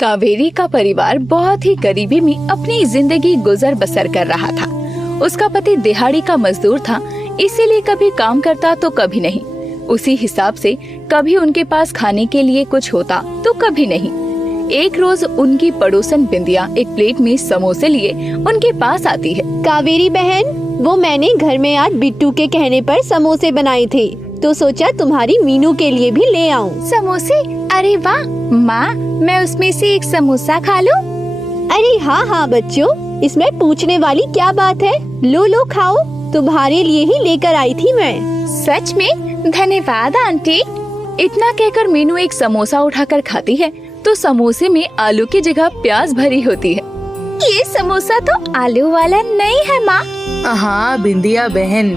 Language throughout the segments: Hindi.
कावेरी का परिवार बहुत ही गरीबी में अपनी जिंदगी गुजर बसर कर रहा था। उसका पति दिहाड़ी का मजदूर था, इसीलिए कभी काम करता तो कभी नहीं। उसी हिसाब से कभी उनके पास खाने के लिए कुछ होता तो कभी नहीं। एक रोज उनकी पड़ोसन बिंदिया एक प्लेट में समोसे लिए उनके पास आती है। कावेरी बहन, वो मैंने घर में आज बिट्टू के कहने पर समोसे बनाए थे, तो सोचा तुम्हारी मीनू के लिए भी ले आऊं। समोसे? अरे वाह माँ, मैं उसमें से एक समोसा खा लूं? अरे हाँ हाँ बच्चों, इसमें पूछने वाली क्या बात है। लो लो खाओ, तुम्हारे लिए ही लेकर आई थी मैं। सच में? धन्यवाद आंटी। इतना कहकर मीनू एक समोसा उठाकर खाती है तो समोसे में आलू की जगह प्याज भरी होती है। ये समोसा तो आलू वाला नहीं है माँ। हाँ बिंदिया बहन,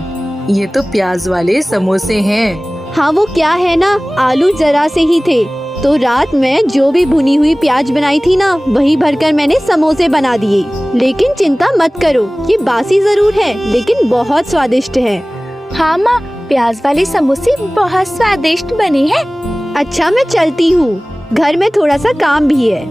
ये तो प्याज वाले समोसे हैं। हाँ वो क्या है ना, आलू जरा से ही थे, तो रात में जो भी भुनी हुई प्याज बनाई थी ना, वही भरकर मैंने समोसे बना दिए। लेकिन चिंता मत करो, ये बासी जरूर है लेकिन बहुत स्वादिष्ट है। हाँ माँ, प्याज वाले समोसे बहुत स्वादिष्ट बने हैं। अच्छा मैं चलती हूँ, घर में थोड़ा सा काम भी है।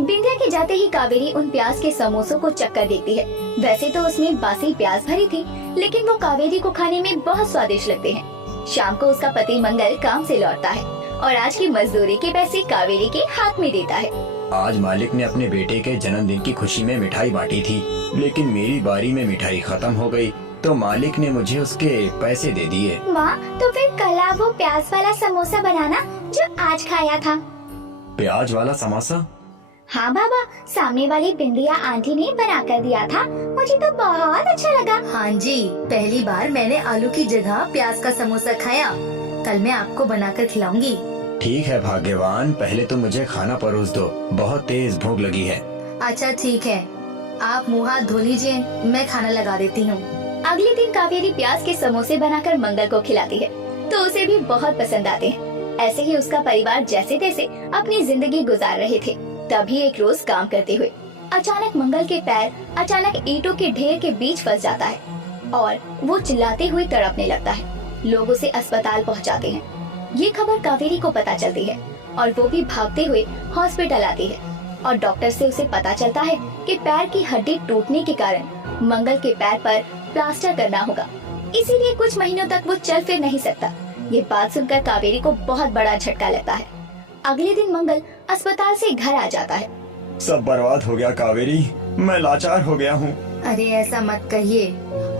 बिंदिया के जाते ही कावेरी उन प्याज के समोसों को चक्कर देखती है। वैसे तो उसमें बासी प्याज भरी थी, लेकिन वो कावेरी को खाने में बहुत स्वादिष्ट लगते हैं। शाम को उसका पति मंगल काम से लौटता है और आज की मजदूरी के पैसे कावेरी के हाथ में देता है। आज मालिक ने अपने बेटे के जन्मदिन की खुशी में मिठाई बांटी थी, लेकिन मेरी बारी में मिठाई खत्म हो गई, तो मालिक ने मुझे उसके पैसे दे दिए। माँ, तो फिर कल आप वो प्याज वाला समोसा बनाना जो आज खाया था। प्याज वाला समोसा? हाँ बाबा, सामने वाली बिंदिया आंटी ने बना कर दिया था, मुझे तो बहुत अच्छा लगा। हाँ जी, पहली बार मैंने आलू की जगह प्याज का समोसा खाया। कल मैं आपको बनाकर खिलाऊंगी। ठीक है भाग्यवान, पहले तो मुझे खाना परोस दो, बहुत तेज भूख लगी है। अच्छा ठीक है, आप मुँह हाथ धो लीजिए, मैं खाना लगा देती हूँ। अगले दिन कावेरी प्याज के समोसे बनाकर मंगल को खिलाती है, तो उसे भी बहुत पसंद आते हैं। ऐसे ही उसका परिवार जैसे तैसे अपनी जिंदगी गुजार रहे थे। तभी एक रोज काम करते हुए अचानक मंगल के पैर अचानक ईंटों के ढेर के बीच फंस जाता है और वो चिल्लाते हुए तड़पने लगता है। लोग उसे अस्पताल पहुंचाते हैं। ये खबर कावेरी को पता चलती है और वो भी भागते हुए हॉस्पिटल आती है और डॉक्टर से उसे पता चलता है कि पैर की हड्डी टूटने के कारण मंगल के पैर पर प्लास्टर करना होगा, इसीलिए कुछ महीनों तक वो चल फिर नहीं सकता। ये बात सुनकर कावेरी को बहुत बड़ा झटका लगता है। अगले दिन मंगल अस्पताल से घर आ जाता है। सब बर्बाद हो गया कावेरी, मैं लाचार हो गया हूँ। अरे ऐसा मत कहिए,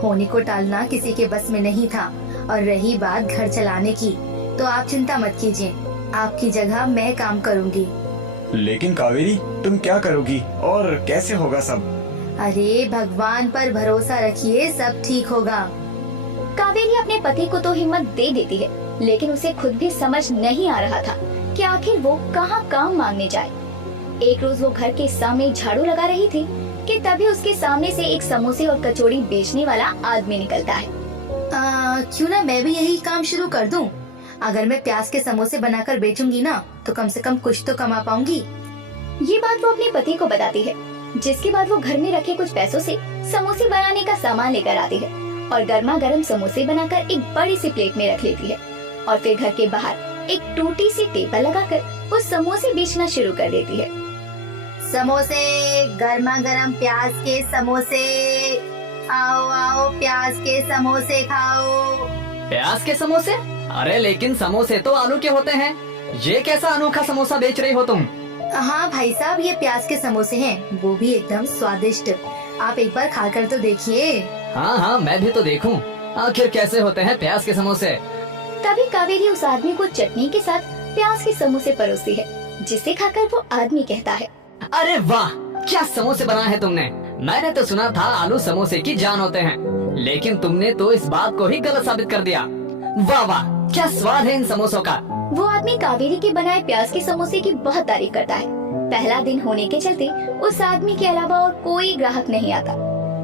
होने को टालना किसी के बस में नहीं था। और रही बात घर चलाने की, तो आप चिंता मत कीजिए, आपकी जगह मैं काम करूँगी। लेकिन कावेरी, तुम क्या करोगी और कैसे होगा सब? अरे भगवान पर भरोसा रखिए, सब ठीक होगा। कावेरी अपने पति को तो हिम्मत दे देती है, लेकिन उसे खुद भी समझ नहीं आ रहा था कि आखिर वो कहाँ काम मांगने जाए। एक रोज वो घर के सामने झाड़ू लगा रही थी कि तभी उसके सामने से एक समोसे और कचौड़ी बेचने वाला आदमी निकलता है। क्यों ना मैं भी यही काम शुरू कर दूं? अगर मैं प्याज के समोसे बनाकर बेचूंगी ना, तो कम से कम कुछ तो कमा पाऊंगी। ये बात वो अपने पति को बताती है, जिसके बाद वो घर में रखे कुछ पैसों से समोसे बनाने का सामान लेकर आती है और गर्मा गर्म समोसे बनाकर एक बड़ी सी प्लेट में रख लेती है और फिर घर के बाहर एक टूटी सी टेबल लगाकर वो समोसे बेचना शुरू कर देती है। समोसे, गर्मा गर्म प्याज के समोसे, आओ आओ प्याज के समोसे खाओ। प्याज के समोसे? अरे लेकिन समोसे तो आलू के होते हैं, ये कैसा अनोखा समोसा बेच रही हो तुम? हाँ भाई साहब, ये प्याज के समोसे हैं, वो भी एकदम स्वादिष्ट। आप एक बार खाकर तो देखिए। हाँ हाँ, मैं भी तो देखूं, आखिर कैसे होते हैं प्याज के समोसे। तभी कावेरी उस आदमी को चटनी के साथ प्याज के समोसे परोसती है, जिसे खाकर वो आदमी कहता है, अरे वाह, क्या समोसे बनाए हैं तुमने। मैंने तो सुना था आलू समोसे की जान होते हैं, लेकिन तुमने तो इस बात को ही गलत साबित कर दिया। वाह वाह, क्या स्वाद है इन समोसों का। वो आदमी कावेरी के बनाए प्याज के समोसे की बहुत तारीफ करता है। पहला दिन होने के चलते उस आदमी के अलावा और कोई ग्राहक नहीं आता,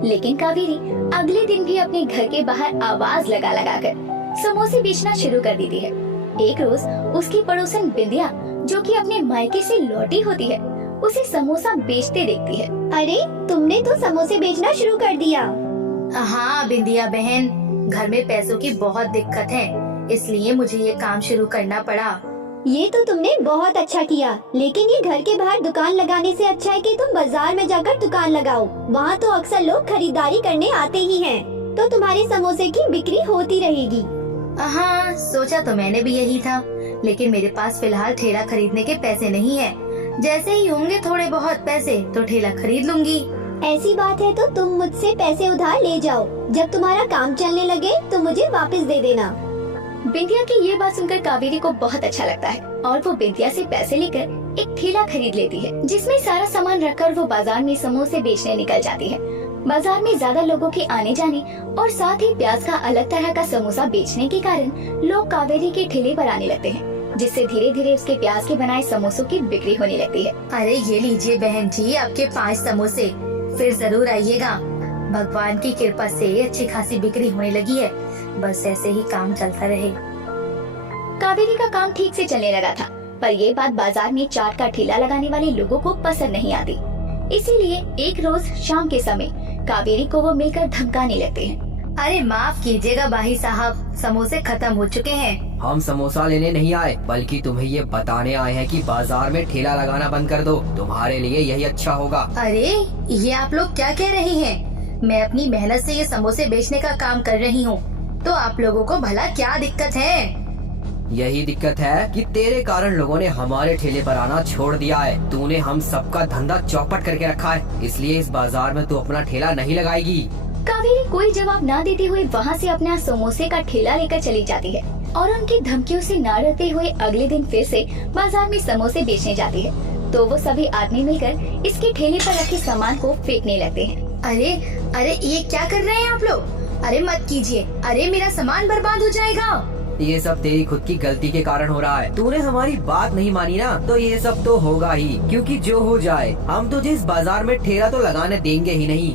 लेकिन कावेरी अगले दिन भी अपने घर के बाहर आवाज लगा लगा कर समोसे बेचना शुरू कर देती है। एक रोज उसकी पड़ोसन बिंदिया, जो कि अपने मायके से लौटी होती है, उसे समोसा बेचते देखती है। अरे तुमने तो समोसे बेचना शुरू कर दिया। हाँ बिंदिया बहन, घर में पैसों की बहुत दिक्कत है, इसलिए मुझे ये काम शुरू करना पड़ा। ये तो तुमने बहुत अच्छा किया, लेकिन ये घर के बाहर दुकान लगाने से अच्छा है कि तुम बाजार में जाकर दुकान लगाओ। वहाँ तो अक्सर लोग खरीदारी करने आते ही हैं, तो तुम्हारे समोसे की बिक्री होती रहेगी। हाँ, सोचा तो मैंने भी यही था, लेकिन मेरे पास फिलहाल ठेला खरीदने के पैसे नहीं है। जैसे ही होंगे थोड़े बहुत पैसे तो ठेला खरीद लूंगी। ऐसी बात है तो तुम मुझसे पैसे उधार ले जाओ, जब तुम्हारा काम चलने लगे तो मुझे वापस दे देना। बिंदिया की ये बात सुनकर कावेरी को बहुत अच्छा लगता है और वो बिंदिया से पैसे लेकर एक ठेला खरीद लेती है, जिसमें सारा सामान रखकर वो बाजार में समोसे बेचने निकल जाती है। बाजार में ज्यादा लोगों के आने जाने और साथ ही प्याज का अलग तरह का समोसा बेचने के कारण लोग कावेरी के ठेले पर आने लगते हैं, जिससे धीरे धीरे उसके प्याज के बनाए समोसों की बिक्री होने लगती है। अरे ये लीजिए बहन जी, आपके 5 समोसे, फिर जरूर आइएगा। भगवान की कृपा से अच्छी खासी बिक्री होने लगी है, बस ऐसे ही काम चलता रहे। कावेरी का काम ठीक से चलने लगा था, पर ये बात बाजार में चाट का ठेला लगाने वाले लोगों को पसंद नहीं आती। इसीलिए एक रोज शाम के समय कावेरी को वो मिलकर धमकाने लगते हैं। अरे माफ कीजिएगा भाई साहब, समोसे खत्म हो चुके हैं। हम समोसा लेने नहीं आए, बल्कि तुम्हें ये बताने आए हैं कि बाजार में ठेला लगाना बंद कर दो, तुम्हारे लिए यही अच्छा होगा। अरे ये आप लोग क्या कह रहे हैं? मैं अपनी मेहनत से ये समोसे बेचने का काम कर रही हूँ, तो आप लोगों को भला क्या दिक्कत है? यही दिक्कत है कि तेरे कारण लोगों ने हमारे ठेले पर आना छोड़ दिया है। तूने हम सबका धंधा चौपट करके रखा है, इसलिए इस बाजार में तू अपना ठेला नहीं लगाएगी। कावेरी कोई जवाब ना देते हुए वहाँ से अपना समोसे का ठेला लेकर चली जाती है और उनकी धमकियों से न डरते हुए अगले दिन फिर से बाजार में समोसे बेचने जाती है। तो वो सभी आदमी मिलकर इसके ठेले पर रखे सामान को फेंकने लगते हैं। अरे अरे ये क्या कर रहे हैं आप लोग? अरे मत कीजिए, अरे मेरा सामान बर्बाद हो जाएगा। ये सब तेरी खुद की गलती के कारण हो रहा है। तूने हमारी बात नहीं मानी ना, तो ये सब तो होगा ही, क्योंकि जो हो जाए हम तुझे इस बाजार में ठेला तो लगाने देंगे ही नहीं।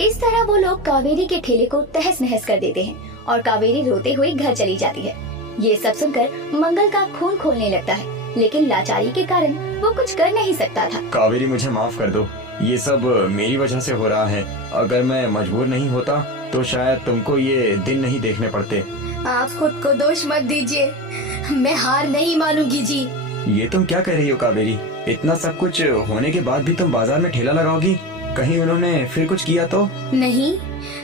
इस तरह वो लोग कावेरी के ठेले को तहस नहस कर देते हैं और कावेरी रोते हुए घर चली जाती है। ये सब सुनकर मंगल का खून खोलने लगता है, लेकिन लाचारी के कारण वो कुछ कर नहीं सकता था। कावेरी मुझे माफ कर दो, ये सब मेरी वजह से हो रहा है। अगर मैं मजबूर नहीं होता तो शायद तुमको ये दिन नहीं देखने पड़ते। आप खुद को दोष मत दीजिए, मैं हार नहीं मानूंगी जी। ये तुम क्या कह रही हो कावेरी? इतना सब कुछ होने के बाद भी तुम बाजार में ठेला लगाओगी? कहीं उन्होंने फिर कुछ किया तो? नहीं,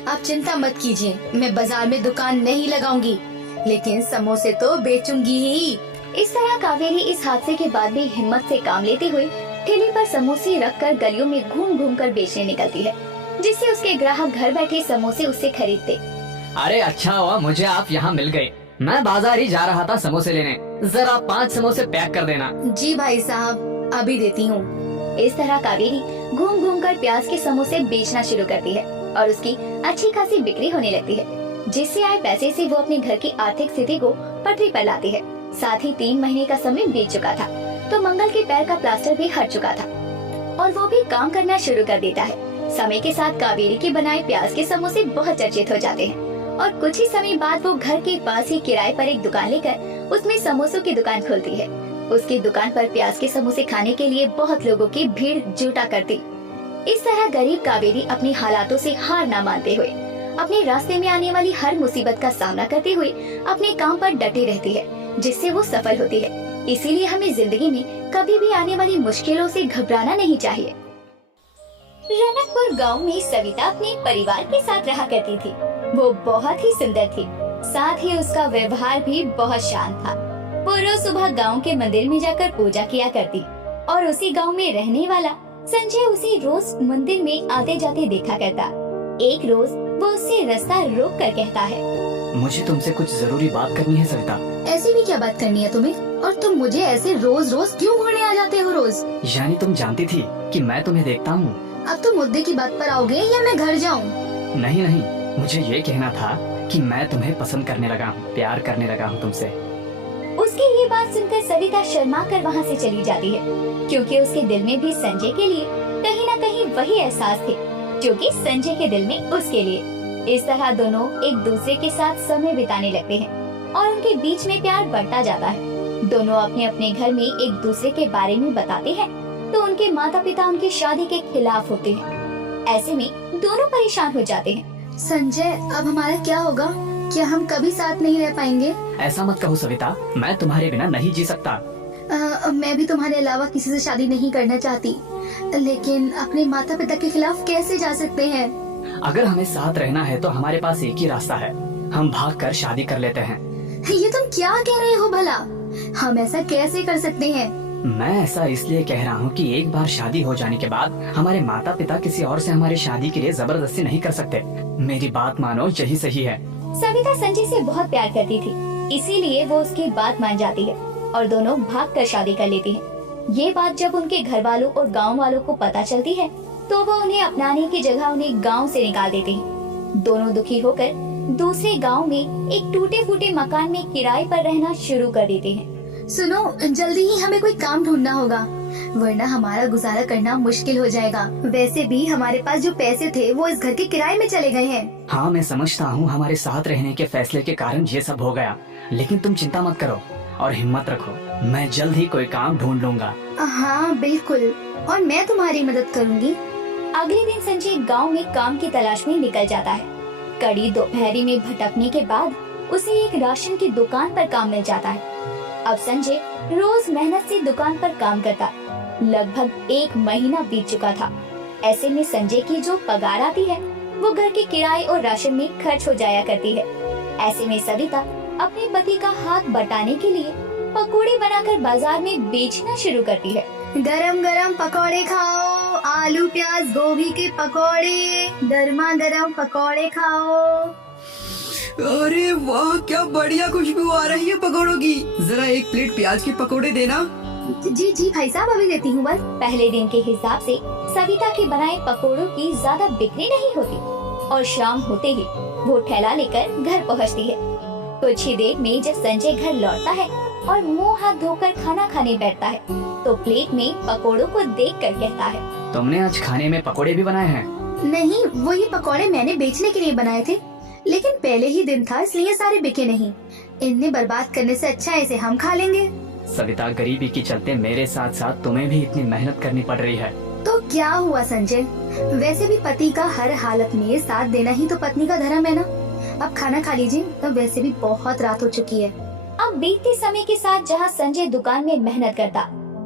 आप चिंता मत कीजिए, मैं बाजार में दुकान नहीं लगाऊंगी, लेकिन समोसे तो बेचूंगी ही। इस तरह कावेरी इस हादसे के बाद भी हिम्मत से काम लेते हुए ठेले पर समोसे रखकर गलियों में घूम घूम कर बेचने निकलती है, जिससे उसके ग्राहक घर बैठे समोसे उससे खरीदते। अरे अच्छा हुआ मुझे आप यहाँ मिल गए, मैं बाजार ही जा रहा था समोसे लेने। जरा 5 समोसे पैक कर देना। जी भाई साहब, अभी देती हूँ। इस तरह कावेरी घूम घूम कर प्याज के समोसे बेचना शुरू करती है और उसकी अच्छी खासी बिक्री होने लगती है, जिससे आए पैसे से वो अपने घर की आर्थिक स्थिति को पटरी पर लाती है। साथ ही 3 महीने का समय बीत चुका था, तो मंगल के पैर का प्लास्टर भी हट चुका था और वो भी काम करना शुरू कर देता है। समय के साथ कावेरी के बनाए प्याज के समोसे बहुत चर्चित हो जाते हैं और कुछ ही समय बाद वो घर के पास ही किराए पर एक दुकान लेकर उसमें समोसों की दुकान खोलती है। उसकी दुकान पर प्याज के समोसे खाने के लिए बहुत लोगों की भीड़ जुटा करती। इस तरह गरीब कावेरी अपनी हालातों से हार ना मानते हुए अपने रास्ते में आने वाली हर मुसीबत का सामना करते हुए अपने काम पर डटी रहती है, जिससे वो सफल होती है। इसीलिए हमें जिंदगी में कभी भी आने वाली मुश्किलों से घबराना नहीं चाहिए। रनकपुर गांव में सविता अपने परिवार के साथ रहा करती थी। वो बहुत ही सुंदर थी, साथ ही उसका व्यवहार भी बहुत शांत था। वो रोज सुबह गांव के मंदिर में जाकर पूजा किया करती और उसी गांव में रहने वाला संजय उसे रोज मंदिर में आते जाते देखा करता। एक रोज वो उससे रास्ता रोक कर कहता है, मुझे तुमसे कुछ जरूरी बात करनी है सविता। ऐसी भी क्या बात करनी है तुम्हें? और तुम मुझे ऐसे रोज रोज क्यों घूरने आ जाते हो रोज? यानी तुम जानती थी कि मैं तुम्हें देखता हूँ। अब तुम मुद्दे की बात पर आओगे या मैं घर जाऊँ? नहीं नहीं, मुझे ये कहना था कि मैं तुम्हें पसंद करने लगा हूँ, प्यार करने लगा हूँ तुमसे। उसकी ये बात सुनकर सविता शर्मा कर वहाँ से चली जाती है, क्योंकि उसके दिल में भी संजय के लिए कहीं न कहीं वही एहसास थे जो कि संजय के दिल में उसके लिए। इस तरह दोनों एक दूसरे के साथ समय बिताने लगते हैं और उनके बीच में प्यार बढ़ता जाता है। दोनों अपने अपने घर में एक दूसरे के बारे में बताते हैं, तो उनके माता पिता उनकी शादी के खिलाफ होते हैं। ऐसे में दोनों परेशान हो जाते हैं। संजय, अब हमारा क्या होगा? क्या हम कभी साथ नहीं रह पाएंगे? ऐसा मत कहो सविता, मैं तुम्हारे बिना नहीं जी सकता। मैं भी तुम्हारे अलावा किसी से शादी नहीं करना चाहती, लेकिन अपने माता पिता के खिलाफ कैसे जा सकते हैं? अगर हमें साथ रहना है तो हमारे पास एक ही रास्ता है, हम भागकर शादी कर लेते हैं। ये तुम क्या कह रहे हो भला? हम ऐसा कैसे कर सकते हैं? मैं ऐसा इसलिए कह रहा हूँ कि एक बार शादी हो जाने के बाद हमारे माता पिता किसी और से हमारी शादी के लिए जबरदस्ती नहीं कर सकते। मेरी बात मानो, यही सही है। सविता संजय से बहुत प्यार करती थी, इसीलिए वो उसकी बात मान जाती है और दोनों भागकर शादी कर लेती हैं। ये बात जब उनके घर वालों और गांव वालों को पता चलती है तो वो उन्हें अपनाने की जगह उन्हें गांव से निकाल देते हैं। दोनों दुखी होकर दूसरे गांव में एक टूटे फूटे मकान में किराए पर रहना शुरू कर देते हैं। सुनो, जल्दी ही हमें कोई काम ढूंढना होगा, वरना हमारा गुजारा करना मुश्किल हो जाएगा। वैसे भी हमारे पास जो पैसे थे वो इस घर के किराए में चले गए हैं। हाँ, मैं समझता हूँ हमारे साथ रहने के फैसले के कारण ये सब हो गया, लेकिन तुम चिंता मत करो और हिम्मत रखो, मैं जल्द ही कोई काम ढूंढ लूंगा। हाँ बिल्कुल, और मैं तुम्हारी मदद करूँगी। अगले दिन संजय गांव में काम की तलाश में निकल जाता है। कड़ी दोपहरी में भटकने के बाद उसे एक राशन की दुकान पर काम मिल जाता है। अब संजय रोज मेहनत से दुकान पर काम करता। लगभग 1 महीना बीत चुका था। ऐसे में संजय की जो पगार आती है वो घर के किराए और राशन में खर्च हो जाया करती है। ऐसे में सविता अपने पति का हाथ बटाने के लिए पकौड़े बनाकर बाजार में बेचना शुरू करती है। गरम गरम पकौड़े खाओ, आलू प्याज गोभी के पकौड़े, गर्मा गरम पकौड़े खाओ। अरे वाह, क्या बढ़िया खुशबू आ रही है पकौड़ों की। जरा एक प्लेट प्याज के पकौड़े देना। जी जी भाई साहब, अभी देती हूँ बस। पहले दिन के हिसाब से सविता के बनाए पकोड़ों की ज्यादा बिक्री नहीं होती और शाम होते ही वो ठेला लेकर घर पहुँचती है। कुछ ही देर में जब संजय घर लौटता है और मुंह हाथ धोकर खाना खाने बैठता है तो प्लेट में पकोड़ों को देखकर कहता है, तुमने आज खाने में पकोड़े भी बनाए हैं? नहीं, वो ये पकौड़े मैंने बेचने के लिए बनाए थे, लेकिन पहले ही दिन था इसलिए सारे बिके नहीं। इन्हें बर्बाद करने से अच्छा है इसे हम खा लेंगे। सविता, गरीबी के चलते मेरे साथ साथ तुम्हें भी इतनी मेहनत करनी पड़ रही है। तो क्या हुआ संजय, वैसे भी पति का हर हालत में साथ देना ही तो पत्नी का धर्म है ना। अब खाना खा लीजिए, तो वैसे भी बहुत रात हो चुकी है। अब बीतते समय के साथ जहाँ संजय दुकान में मेहनत करता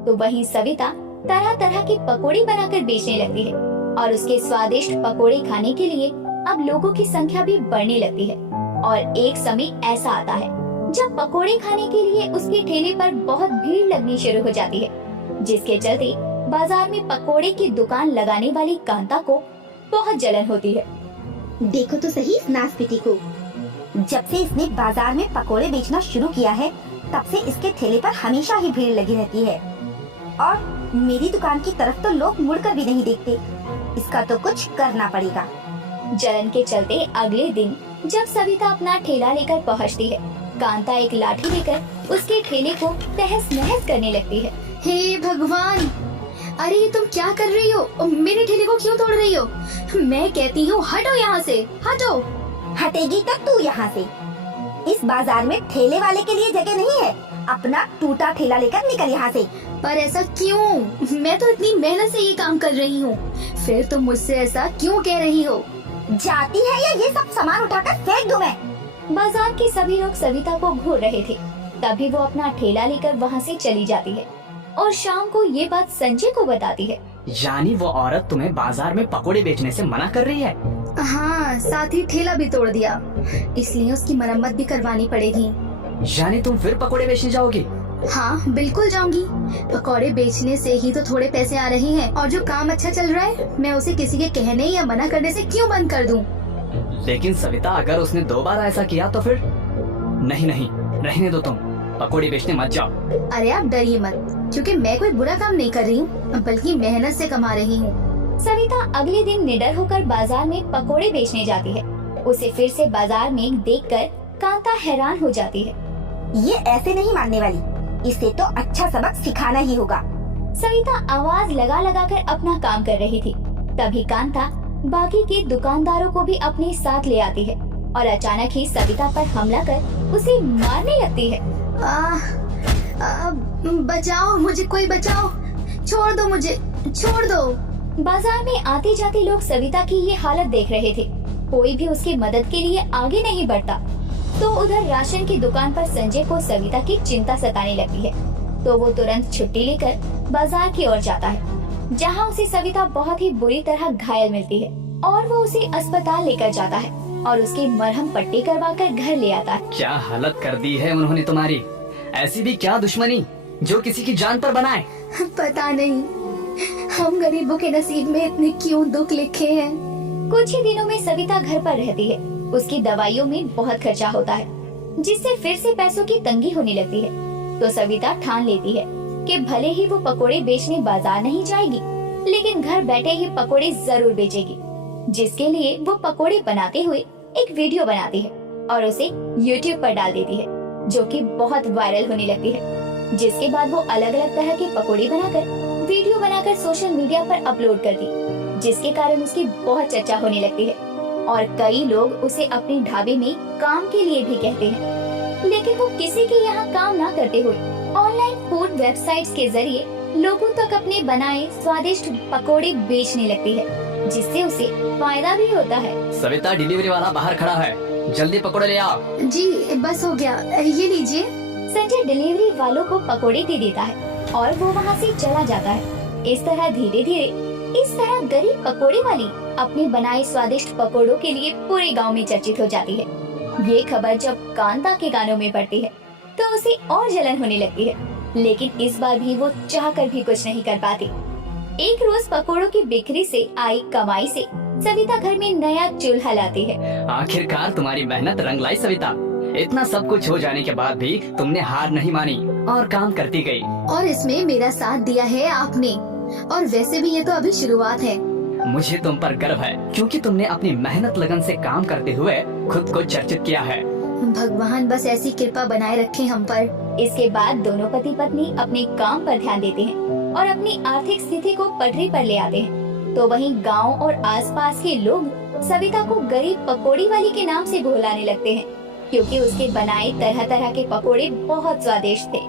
तो वहीं सविता तरह तरह की पकौड़ी बनाकर बेचने लगती है और उसके स्वादिष्ट पकौड़े खाने के लिए अब लोगों की संख्या भी बढ़ने लगती है। और एक समय ऐसा आता है जब पकोड़े खाने के लिए उसके ठेले पर बहुत भीड़ लगनी शुरू हो जाती है, जिसके चलते बाजार में पकोड़े की दुकान लगाने वाली कांता को बहुत जलन होती है। देखो तो सही इस नासपीटी को, जब से इसने बाजार में पकोड़े बेचना शुरू किया है तब से इसके ठेले पर हमेशा ही भीड़ लगी रहती है और मेरी दुकान की तरफ तो लोग मुड़कर भी नहीं देखते। इसका तो कुछ करना पड़ेगा। जलन के चलते अगले दिन जब सविता अपना ठेला लेकर पहुंचती है, कांता एक लाठी लेकर उसके ठेले को तहस नहस करने लगती है। हे भगवान, अरे ये तुम क्या कर रही हो? मेरे ठेले को क्यों तोड़ रही हो? मैं कहती हूँ हटो यहाँ से, हटो। हटेगी तो तू यहाँ से। इस बाजार में ठेले वाले के लिए जगह नहीं है, अपना टूटा ठेला लेकर निकल यहाँ से। पर ऐसा क्यों? मैं तो इतनी मेहनत से ये काम कर रही हूँ, फिर तुम मुझसे ऐसा क्यों कह रही हो? जाती है या ये सब सामान उठाकर फेंक दूं मैं? बाजार के सभी लोग सविता को घूर रहे थे। तभी वो अपना ठेला लेकर वहाँ से चली जाती है और शाम को ये बात संजय को बताती है। यानी वो औरत तुम्हें बाजार में पकोड़े बेचने से मना कर रही है? हाँ, साथ ही ठेला भी तोड़ दिया, इसलिए उसकी मरम्मत भी करवानी पड़ेगी। यानी तुम फिर पकोड़े बेचने जाओगी? हाँ बिल्कुल जाऊंगी। पकौड़े बेचने से ही तो थोड़े पैसे आ रहे हैं और जो काम अच्छा चल रहा है मैं उसे किसी के कहने या मना करने से क्यों बंद कर दूं? लेकिन सविता, अगर उसने 2 बार ऐसा किया तो फिर? नहीं नहीं, रहने दो, तुम पकोड़े बेचने मत जाओ। अरे आप डरिए मत, क्योंकि मैं कोई बुरा काम नहीं कर रही हूँ, बल्कि मेहनत से कमा रही हूँ। सविता अगले दिन निडर होकर बाजार में पकोड़े बेचने जाती है। उसे फिर से बाजार में देखकर कांता हैरान हो जाती है। ये ऐसे नहीं मानने वाली, इसे तो अच्छा सबक सिखाना ही होगा। सविता आवाज लगा लगा कर अपना काम कर रही थी। तभी कांता बाकी के दुकानदारों को भी अपने साथ ले आती है और अचानक ही सविता पर हमला कर उसे मारने लगती है। बचाओ मुझे, कोई बचाओ, छोड़ दो मुझे, छोड़ दो। बाजार में आते जाते लोग सविता की ये हालत देख रहे थे। कोई भी उसकी मदद के लिए आगे नहीं बढ़ता। तो उधर राशन की दुकान पर संजय को सविता की चिंता सताने लगती है। तो वो तुरंत छुट्टी लेकर बाजार की ओर जाता है, जहाँ उसे सविता बहुत ही बुरी तरह घायल मिलती है और वो उसे अस्पताल लेकर जाता है और उसकी मरहम पट्टी करवाकर घर ले आता है। क्या हालत कर दी है उन्होंने तुम्हारी। ऐसी भी क्या दुश्मनी जो किसी की जान पर बनाए। पता नहीं हम गरीबों के नसीब में इतने क्यों दुख लिखे हैं। कुछ ही दिनों में सविता घर पर रहती है। उसकी दवाइयों में बहुत खर्चा होता है, जिससे फिर से पैसों की तंगी होने लगती है। तो सविता ठान लेती है कि भले ही वो पकोड़े बेचने बाजार नहीं जाएगी, लेकिन घर बैठे ही पकोड़े जरूर बेचेगी। जिसके लिए वो पकोड़े बनाते हुए एक वीडियो बनाती है और उसे YouTube पर डाल देती है, जो कि बहुत वायरल होने लगती है। जिसके बाद वो अलग अलग तरह के पकोड़े बनाकर वीडियो बनाकर सोशल मीडिया पर अपलोड करती, जिसके कारण उसकी बहुत चर्चा होने लगती है और कई लोग उसे अपने ढाबे में काम के लिए भी कहते हैं। लेकिन वो किसी के यहाँ काम ना करते हुए ऑनलाइन फूड वेबसाइट्स के जरिए लोगों तक अपने बनाए स्वादिष्ट पकोड़े बेचने लगती है, जिससे उसे फायदा भी होता है। सविता, डिलीवरी वाला बाहर खड़ा है, जल्दी पकोड़े ले आओ। जी बस हो गया, ये लीजिए। संजय डिलीवरी वालों को पकोड़े दे देता है और वो वहाँ से चला जाता है। इस तरह धीरे धीरे इस तरह गरीब पकोड़े वाली अपने बनाए स्वादिष्ट पकोड़ों के लिए पूरे गांव में चर्चित हो जाती है। ये खबर जब कांता के कानों में पड़ती है तो उसे और जलन होने लगती है, लेकिन इस बार भी वो चाहकर भी कुछ नहीं कर पाती। एक रोज पकोड़ों की बिक्री से आई कमाई से सविता घर में नया चूल्हा लाती है। आखिरकार तुम्हारी मेहनत रंग लाई सविता। इतना सब कुछ हो जाने के बाद भी तुमने हार नहीं मानी और काम करती गई। और इसमें मेरा साथ दिया है आपने। और वैसे भी ये तो अभी शुरुआत है। मुझे तुम पर गर्व है, क्योंकि तुमने अपनी मेहनत लगन से काम करते हुए खुद को चर्चित किया है। भगवान बस ऐसी कृपा बनाए रखे हम पर। इसके बाद दोनों पति पत्नी अपने काम पर ध्यान देते हैं और अपनी आर्थिक स्थिति को पटरी पर ले आते हैं। तो वहीं गांव और आसपास के लोग सविता को गरीब पकोड़ी वाली के नाम से बुलाने लगते हैं, क्योंकि उसके बनाए तरह तरह के पकोड़े बहुत स्वादिष्ट थे।